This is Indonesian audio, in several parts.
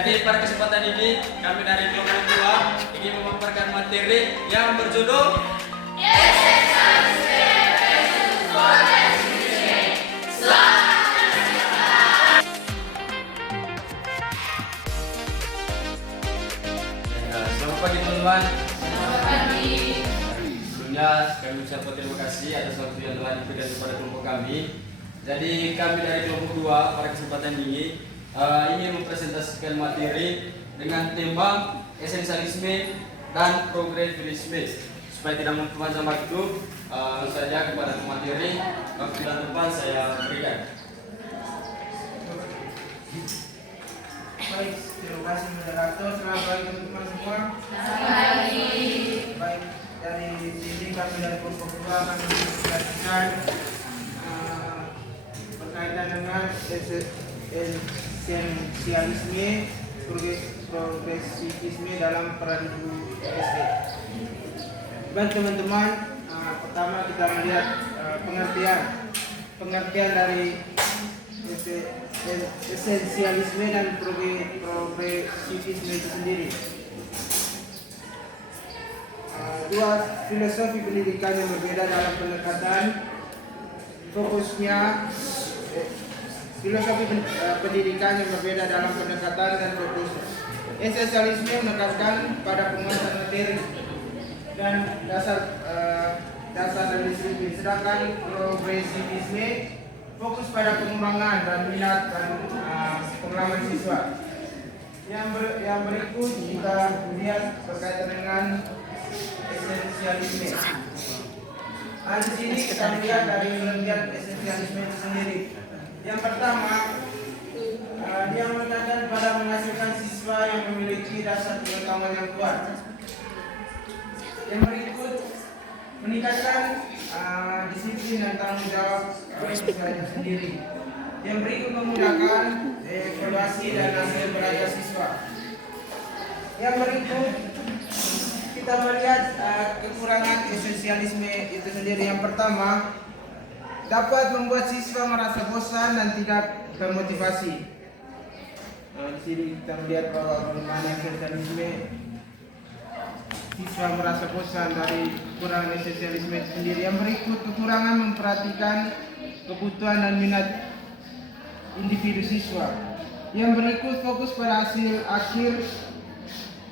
Jadi pada kesempatan ini kami dari kelompok 2 ingin memaparkan materi yang berjudul Selamat pagi teman-teman. Selamat pagi. Sebelumnya kami ucapkan terima kasih atas waktu yang telah diberikan kepada kelompok kami. Jadi kami dari kelompok 2 pada kesempatan ini ingin mempresentasikan materi dengan tema esensialisme dan progresivisme. Supaya tidak memperpanjang waktu, langsung saja kepada materi. Waktu dan depan saya berikan. Baik, terima kasih moderator. Selamat pagi teman-teman semua. Selamat pagi. Baik, dari sini kami dari kelompok 2 akan mempresentasikan berkaitan dengan esensialisme, progresivisme dalam perandu SD. Baik teman-teman, pertama kita melihat pengertian dari esensialisme dan progresivisme itu sendiri. Dua filosofi pendidikan yang berbeda dalam pendekatan fokusnya, filosofi pendidikan yang berbeda dalam pendekatan dan fokusnya. Esensialisme menekankan pada penguasaan materi dan dasar dan disiplin, sedangkan progresivisme fokus pada pengembangan dan minat dan pengalaman siswa. Yang berikut kita lihat berkaitan dengan esensialisme. Di sini kita lihat dari pengertian esensialisme itu sendiri. Yang pertama, dia menekankan pada menghasilkan siswa yang memiliki dasar pengetahuan yang kuat. Yang berikut, meningkatkan disiplin dan tanggung jawab siswa itu sendiri. Yang berikut, memudahkan evaluasi dan hasil belajar siswa. Yang berikut, kita melihat kekurangan esensialisme itu sendiri. Yang pertama, dapat membuat siswa merasa bosan dan tidak termotivasi. Di sini kita melihat bahwa bagaimana esensialisme, siswa merasa bosan dari kekurangan esensialisme itu sendiri. Yang berikut, kekurangan memperhatikan kebutuhan dan minat individu siswa. Yang berikut, fokus pada hasil akhir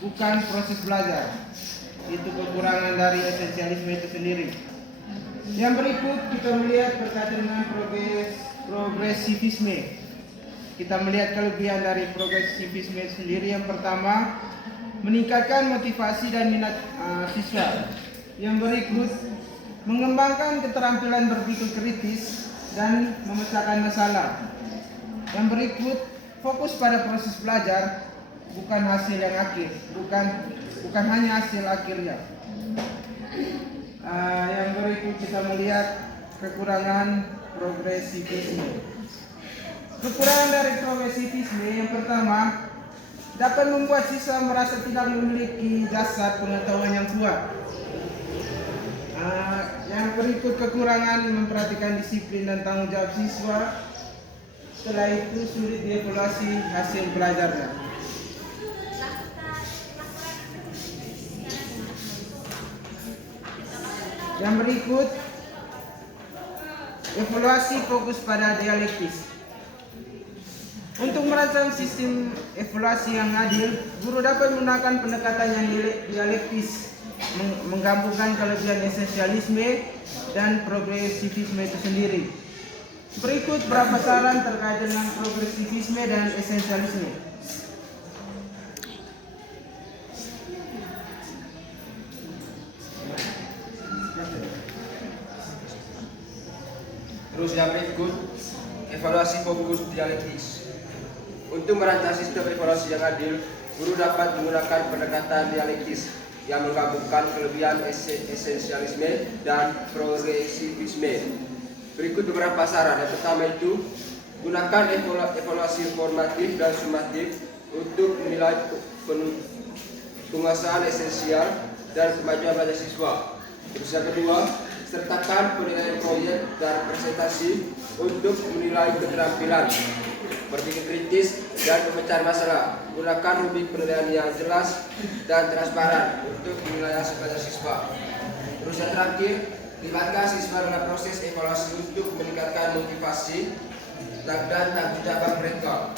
bukan proses belajar. Itu kekurangan dari esensialisme itu sendiri. Yang berikut kita melihat berkaitan dengan progresivisme. Kita melihat kelebihan dari progresivisme sendiri. Yang pertama, meningkatkan motivasi dan minat siswa. Yang berikut, mengembangkan keterampilan berpikir kritis dan memecahkan masalah. Yang berikut, fokus pada proses belajar, bukan hasil yang akhir, bukan hanya hasil akhirnya. Yang berikut kita melihat kekurangan progresivisme. Kekurangan dari progresivisme yang pertama, dapat membuat siswa merasa tidak memiliki dasar pengetahuan yang kuat. Yang berikut, kekurangan memperhatikan disiplin dan tanggung jawab siswa. Setelah itu sulit dievaluasi hasil belajarnya. Yang berikut, evaluasi fokus pada dialektis. Untuk merancang sistem evaluasi yang adil, guru dapat menggunakan pendekatan yang dialektis, menggabungkan kelebihan esensialisme dan progresivisme itu sendiri. Berikut beberapa saran terkait dengan progresivisme dan esensialisme. Terus yang berikut, evaluasi fokus dialektis. Untuk merancang sistem evaluasi yang adil, guru dapat menggunakan pendekatan dialektis yang menggabungkan kelebihan esensialisme dan progresivisme. Berikut beberapa saran. Yang pertama itu, gunakan evaluasi formatif dan sumatif untuk menilai penguasaan esensial dan kemajuan belajar siswa. Terus yang kedua, sertakan penilaian proyek dan presentasi untuk menilai keterampilan berpikir kritis dan pemecahan masalah. Gunakan rubrik penilaian yang jelas dan transparan untuk penilaian pelajar siswa. Terus yang terakhir, libatkan siswa dalam proses evaluasi untuk meningkatkan motivasi dan tanggung jawab mereka.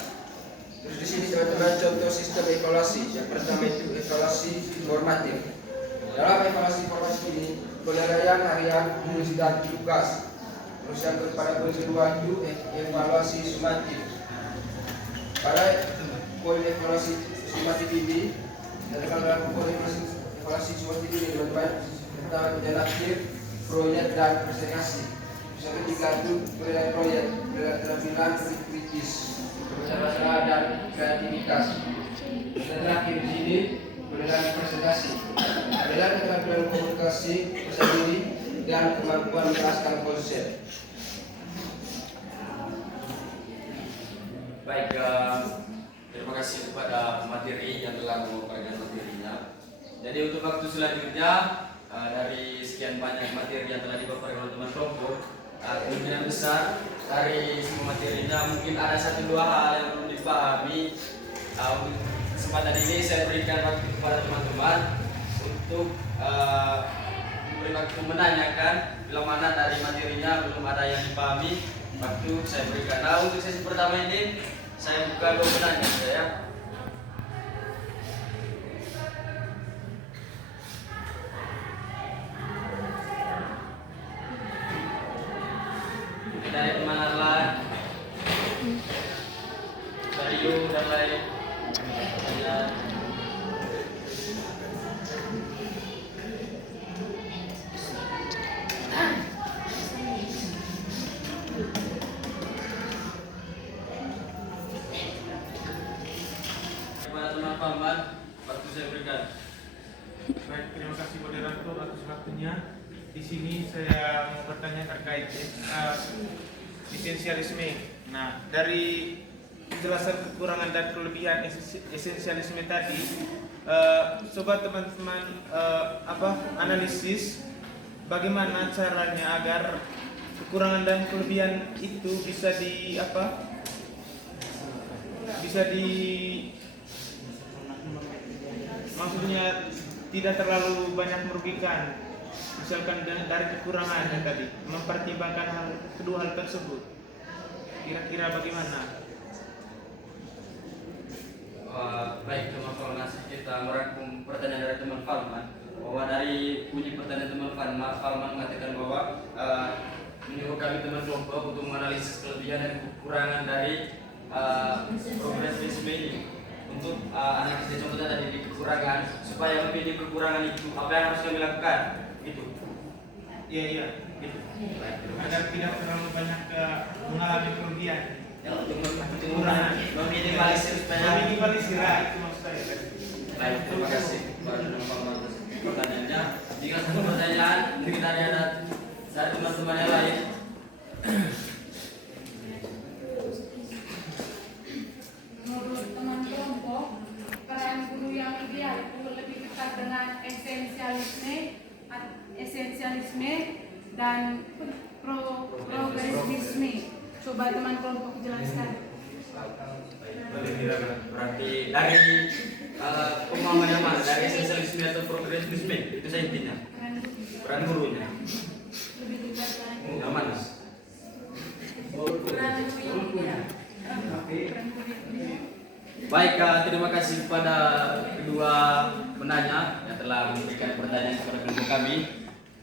Terus di sini teman-teman contoh sistem evaluasi. Yang pertama itu evaluasi formatif. Dalam evaluasi formatif ini penilaian harian, tugas dan tugas. Terus yang kedua itu evaluasi sumatif. Pada poin evaluasi sumatif ini, dalam poin evaluasi sumatif ini teman-teman pertama dan akhir proyek dan presentasi. Yang ketiga itu penilaian proyek, penilaian kritis, masalah dan kreativitas. Dan terakhir di sini penilaian presentasi, penilaian keterampilan komunikasi sendiri dan kemampuan menjelaskan konsep. Baik, terima kasih kepada pemateri yang telah memaparkan materinya. Jadi untuk waktu selanjutnya dari sekian banyak materi yang telah dipaparkan oleh teman kelompok, kemungkinan besar dari semua materinya mungkin ada 1-2 hal yang belum dipahami. Untuk kesempatan ini saya berikan waktu kepada teman-teman untuk memberi waktu menanyakan bila mana dari materinya belum ada yang dipahami. Waktu saya berikan. Nah, untuk sesi pertama ini saya buka 2 pertanyaan saya. Dari teman Arlan, dari Yu dan lain. Kepada teman Paman, waktu saya berikan. Baik, terima kasih moderator atas waktunya. Di sini saya mau bertanya terkait esensialisme. Nah, dari penjelasan kekurangan dan kelebihan esensialisme tadi, coba teman-teman analisis bagaimana caranya agar kekurangan dan kelebihan itu bisa maksudnya tidak terlalu banyak merugikan. Misalkan dari kekurangannya tadi, mempertimbangkan kedua hal tersebut. Kira-kira bagaimana? Baik teman-teman, kita merangkum pertanyaan dari teman Falman. Bahwa dari bunyi pertanyaan teman Falman mengatakan bahwa menyuruh kami teman kelompok untuk menganalisis kelebihan dan kekurangan dari progresisme ini. Untuk analisis contohnya tadi di kekurangan, supaya lebih di kekurangan itu apa yang harus kami lakukan? Itu. Iya. Gitu. Baik, terima Agar kasih. tidak terlalu banyak mengalami kerugian. Ya, untuk meminimalisir supaya Meminimalisir itu maksud saya. baik, terima kasih kepada teman-teman atas pertanyaannya. Jika satu pertanyaan mungkin ada dari teman-teman yang lain. Menurut teman kelompok, peran guru yang ideal itu lebih dekat dengan esensialisme dan progresisme. Coba teman kelompok jelaskan. Berarti dari pemahaman yang mana? Dari esensialisme atau progresisme? Itu saya intinya. Peran gurunya. Lebih dekat dengan Yang mana? peran guru yang ideal. Baik, terima kasih kepada kedua penanya yang telah memberikan pertanyaan kepada kelompok kami.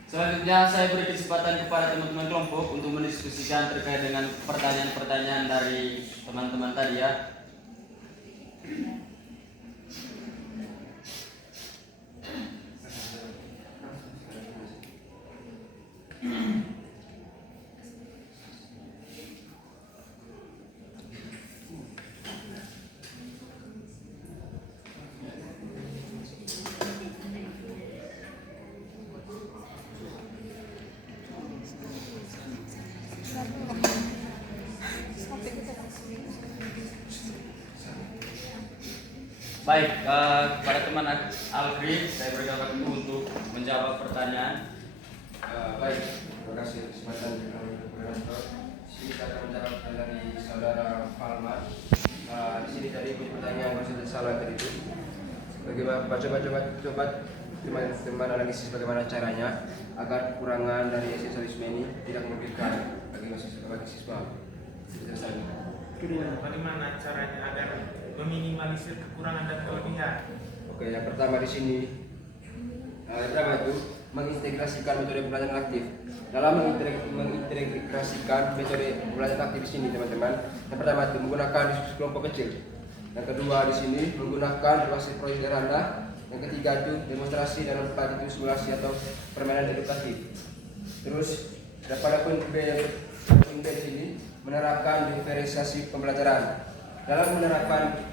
Selanjutnya saya beri kesempatan kepada teman-teman kelompok untuk mendiskusikan terkait dengan pertanyaan-pertanyaan dari teman-teman tadi ya. Baik, kepada teman Alfri, saya berikan waktu untuk menjawab pertanyaan. Baik, terima kasih kesempatan moderator. Sini saya akan menjawab dari saudara Falman. Di sini tadi dari pertanyaan yang salah tadi itu. Bagaimana coba teman-teman analisis bagaimana caranya agar kekurangan dari esensialisme ini tidak merugikan bagi siswa. Bagaimana caranya agar meminimalisir kekurangan dan kelebihan? Oke, yang pertama di sini itu mengintegrasikan metode pembelajaran aktif. Dalam mengintegrasikan metode pembelajaran aktif di sini, teman-teman, yang pertama itu menggunakan diskusi kelompok kecil. Yang kedua di sini menggunakan berbasis proyek sederhana. Yang ketiga itu demonstrasi, dan yang keempat itu simulasi atau permainan edukatif. Terus pada poin B di sini menerapkan diferensiasi pembelajaran. Dalam menerapkan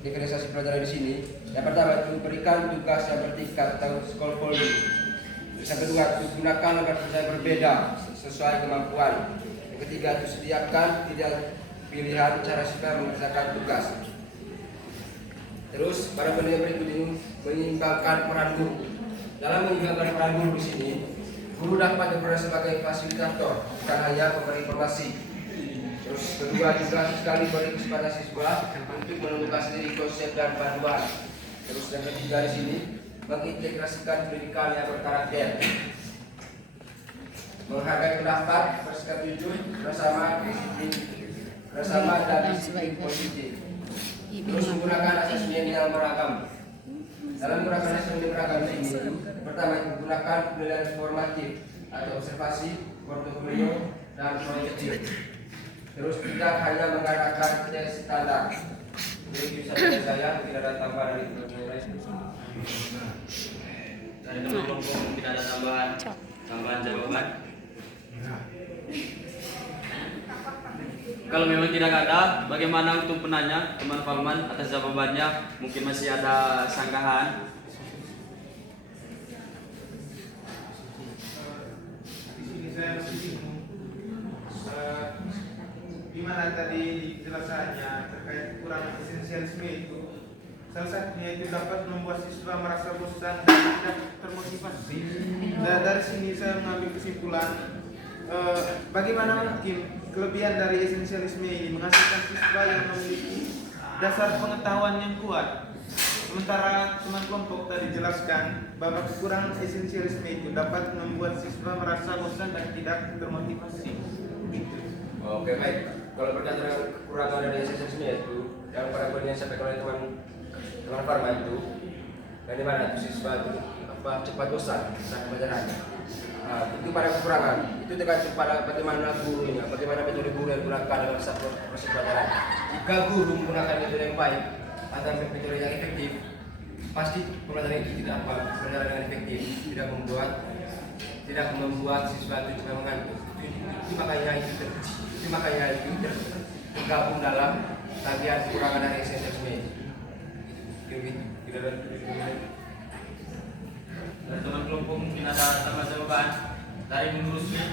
diferensiasi pembelajaran di sini, yang pertama itu berikan tugas yang bertingkat atau scaffolding. Terus yang kedua itu gunakan lembar pelajaran berbeda sesuai kemampuan. Yang ketiga itu sediakan tidak pilihan cara siswa mengerjakan tugas. Terus pada poin yang berikut ini menyeimbangkan peran guru. Dalam menyeimbangkan peran guru di sini, guru dapat berperan sebagai fasilitator, bukan hanya pemberi informasi. Terus kedua juga sekali beri kesempatan siswa untuk menemukan sendiri konsep dan panduan. Terus yang ketiga di sini mengintegrasikan pendidikan yang berkarakter, menghargai pendapat, bersikap jujur, bersama dan disiplin positif. Terus menggunakan asesmen yang beragam. Dalam menggunakan asesmen yang beragam ini, pertama menggunakan penilaian formatif atau observasi, portofolio, dan proyek kecil. Terus tidak hanya menggunakan tes standar. Jadi bisa saya tidak ada tambahan dari Dari teman-teman mungkin ada tambahan jawaban. Kalau memang tidak ada, bagaimana untuk penanya, teman Palman, atas jawabannya? Mungkin masih ada sanggahan. Di sini saya masih bingung. Gimana tadi penjelasannya terkait kekurangan esensialisme itu? Salah satunya itu dapat membuat siswa merasa bosan dan tidak termotivasi. Dan dari sini saya mengambil kesimpulan, bagaimana mungkin kelebihan dari esensialisme ini menghasilkan siswa yang memiliki dasar pengetahuan yang kuat. Sementara teman kelompok tadi jelaskan bahwa kekurangan esensialisme itu dapat membuat siswa merasa bosan dan tidak termotivasi. Begitu. Oke, baik. Kalau berkaitan dengan kekurangan dari esensialisme itu, yang pada poin yang disampaikan oleh teman Farma itu, dari mana itu siswa itu cepat bosan saat pelajaran. Itu pada kekurangan. Itu tergantung pada bagaimana gurunya, bagaimana metode guru yang digunakan dalam satu proses pelajaran. Jika guru menggunakan metode yang baik atau metode yang efektif, pasti pelajaran itu tidak pelajaran yang efektif, tidak membuat siswa itu juga mengantuk. Itu makanya itu tergabung dalam bagian kekurangan dari esensialisme. Dari teman kelompok mungkin ada tambahan jawaban dari mengurusnya.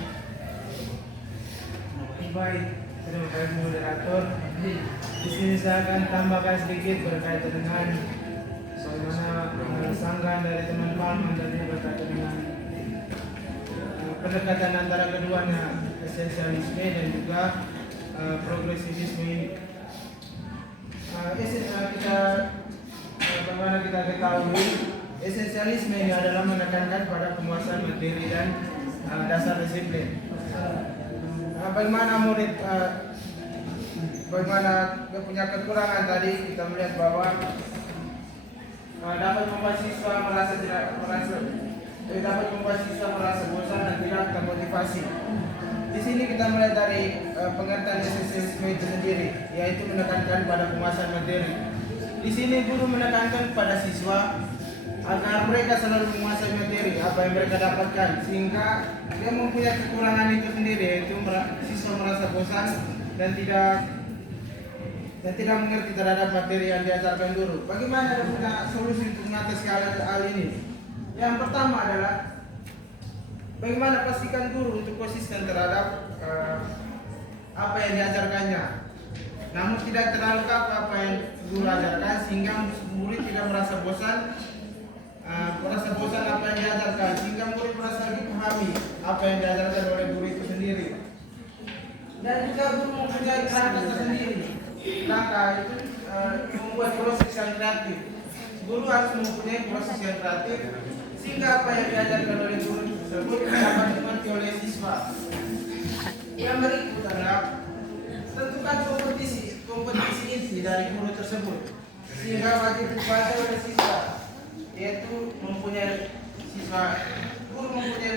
Baik, terima kasih moderator. Di sini saya akan tambahkan sedikit berkaitan dengan bagaimana sanggahan dari teman Palman tadi berkaitan dengan pendekatan antara keduanya, esensialisme dan juga progresivisme ini. Bagaimana kita ketahui, esensialisme ini adalah menekankan pada penguasaan materi dan dasar disiplin. Bagaimana murid bagaimana punya kekurangan tadi, kita melihat bahwa dapat membuat siswa merasa bosan dan tidak termotivasi. Di sini kita melihat dari pengertian esensialisme itu sendiri, yaitu menekankan pada penguasaan materi. Di sini guru menekankan pada siswa agar mereka selalu menguasai materi apa yang mereka dapatkan, sehingga dia mempunyai kekurangan itu sendiri, yaitu siswa merasa bosan dan tidak mengerti terhadap materi yang diajarkan guru. Bagaimana dia punya solusi untuk mengatasi hal ini? Yang pertama adalah bagaimana pastikan guru untuk konsisten terhadap apa yang diajarkannya, namun tidak terlalu kaku apa yang guru ajarkan, sehingga murid tidak merasa bosan apa yang diajarkan, sehingga murid merasa dipahami apa yang diajarkan oleh guru itu sendiri. Dan juga guru mempunyai karakter tersendiri, langkah itu membuat proses yang kreatif. Guru harus mempunyai proses yang kreatif sehingga apa yang diajarkan oleh guru tersebut dapat dimengerti oleh siswa. Yang berikut adalah tentukan kompetisi inti dari guru tersebut sehingga wajib dibaca oleh siswa, yaitu guru mempunyai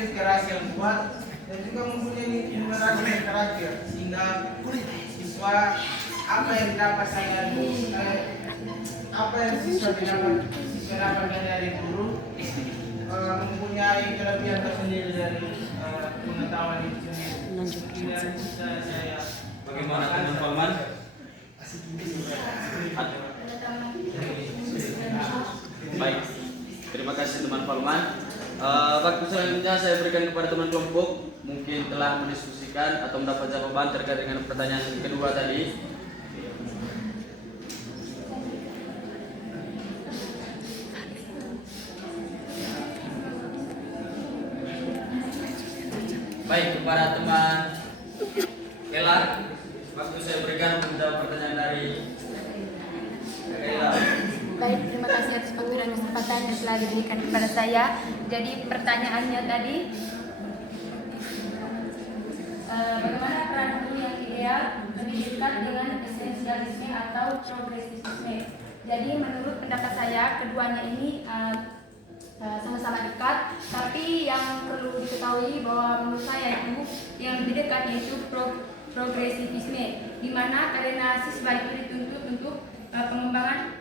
literasi yang kuat dan juga mempunyai numerasi yang terakhir sehingga siswa apa yang siswa dapatkan dari guru mempunyai kelebihan tersendiri dari pengetahuan itu sendiri. Bagaimana teman Polman? Baik, terima kasih teman Polman. Waktu selanjutnya saya berikan kepada teman kelompok, mungkin telah mendiskusikan atau mendapat jawaban terkait dengan pertanyaan kedua tadi. Baik, kepada teman Ella, waktu saya berikan untuk menjawab pertanyaan dari Ella. Baik, terima kasih atas waktu dan kesempatan yang telah diberikan kepada saya. Jadi pertanyaannya tadi, bagaimana peran guru yang ideal lebih dekat dengan esensialisme atau progresisme? Jadi menurut pendapat saya, keduanya ini sama-sama dekat, tapi yang perlu diketahui bahwa menurut saya itu yang lebih dekat yaitu progresivisme, di mana karena siswa itu dituntut untuk pengembangan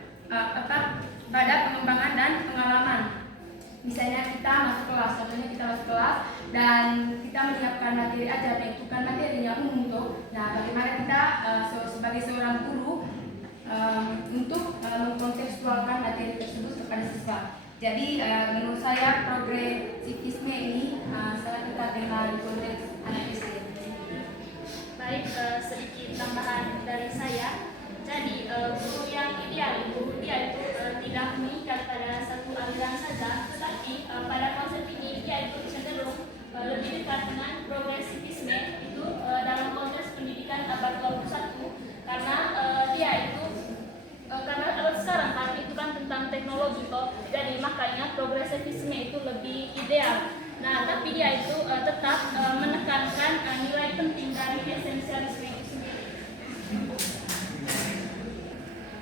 pada pengembangan dan pengalaman. Misalnya kita masuk kelas, contohnya kita masuk kelas dan kita menyiapkan materi ajar, itu kan materinya umum tuh. Nah, bagaimana kita sebagai seorang guru untuk mengkontekstualkan materi tersebut kepada siswa. Jadi menurut saya progresivisme ini sangat dekat dengan konteks anak SD. Baik, sedikit tambahan dari saya. Jadi guru yang ideal itu tidak mengikat pada satu aliran saja, tetapi pada konsep ini dia itu cenderung lebih dekat dengan progresivisme itu dalam konteks pendidikan abad 21 karena dia itu karena abad sekarang kan itu kan tentang teknologi toh, jadi makanya progresivisme itu lebih ideal. Nah, tapi dia itu tetap menekankan nilai penting dari esensialisme itu sendiri.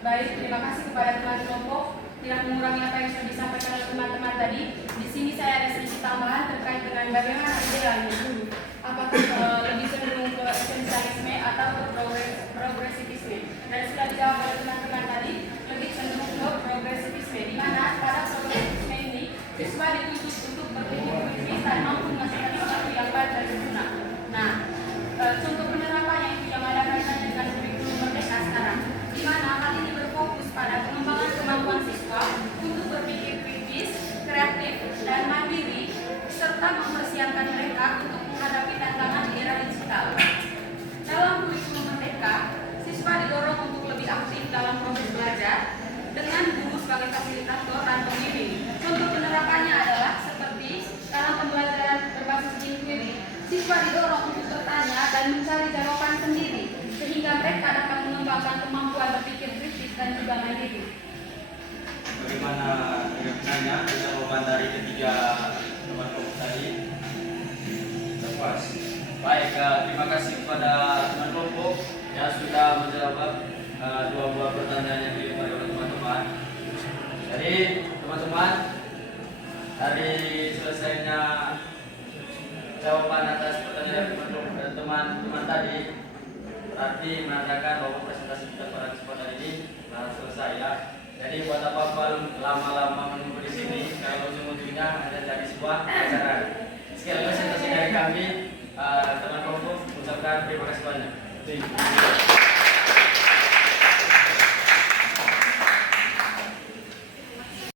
Baik, terima kasih kepada teman kelompok. Tidak mengurangi apa yang sudah disampaikan oleh teman-teman tadi. Di sini saya ada sedikit tambahan terkait dengan bagaimana idealnya dulu. Apakah lebih cenderung ke esensialisme atau ke progresivisme? Dan sudah dijawab oleh teman-teman tadi, lebih cenderung ke progresivisme. Di mana pada progresivisme ini siswa dituntut untuk berpikir kritis dan mampu menghasilkan sesuatu yang baik dan berguna. Nah, contoh penerapannya itu yang ada kaitannya dengan kurikulum merdeka sekarang, di mana hal ini berfokus pada pengembangan kemampuan siswa untuk berpikir kritis, kreatif, dan mandiri, serta mempersiapkan mereka untuk menghadapi tantangan di era digital. Dalam kurikulum merdeka, siswa didorong untuk lebih aktif dalam proses belajar dengan guru sebagai fasilitator dan pembimbing. Contoh penerapannya adalah seperti dalam pembelajaran berbasis inquiry, siswa didorong untuk bertanya dan mencari jawaban sendiri, sehingga mereka dapat mengembangkan kemampuan berpikir kritis dan juga mandiri. Bagaimana dengan jawaban dari ketiga teman kelompok tadi? Lepas. Baik, terima kasih kepada teman kelompok yang sudah menjawab dua buah pertanyaan yang dilakukan oleh teman-teman. Jadi teman-teman, dari selesainya jawaban atas pertanyaan dari teman-teman tadi berarti menandakan bahwa presentasi kita pada kesempatan ini telah selesai ya. Jadi buat apa-apa lama-lama menunggu di sini kalau ujung-ujungnya hanya jadi sebuah acara. Sekian presentasi dari kami, teman kelompok, ucapkan terima kasih banyak.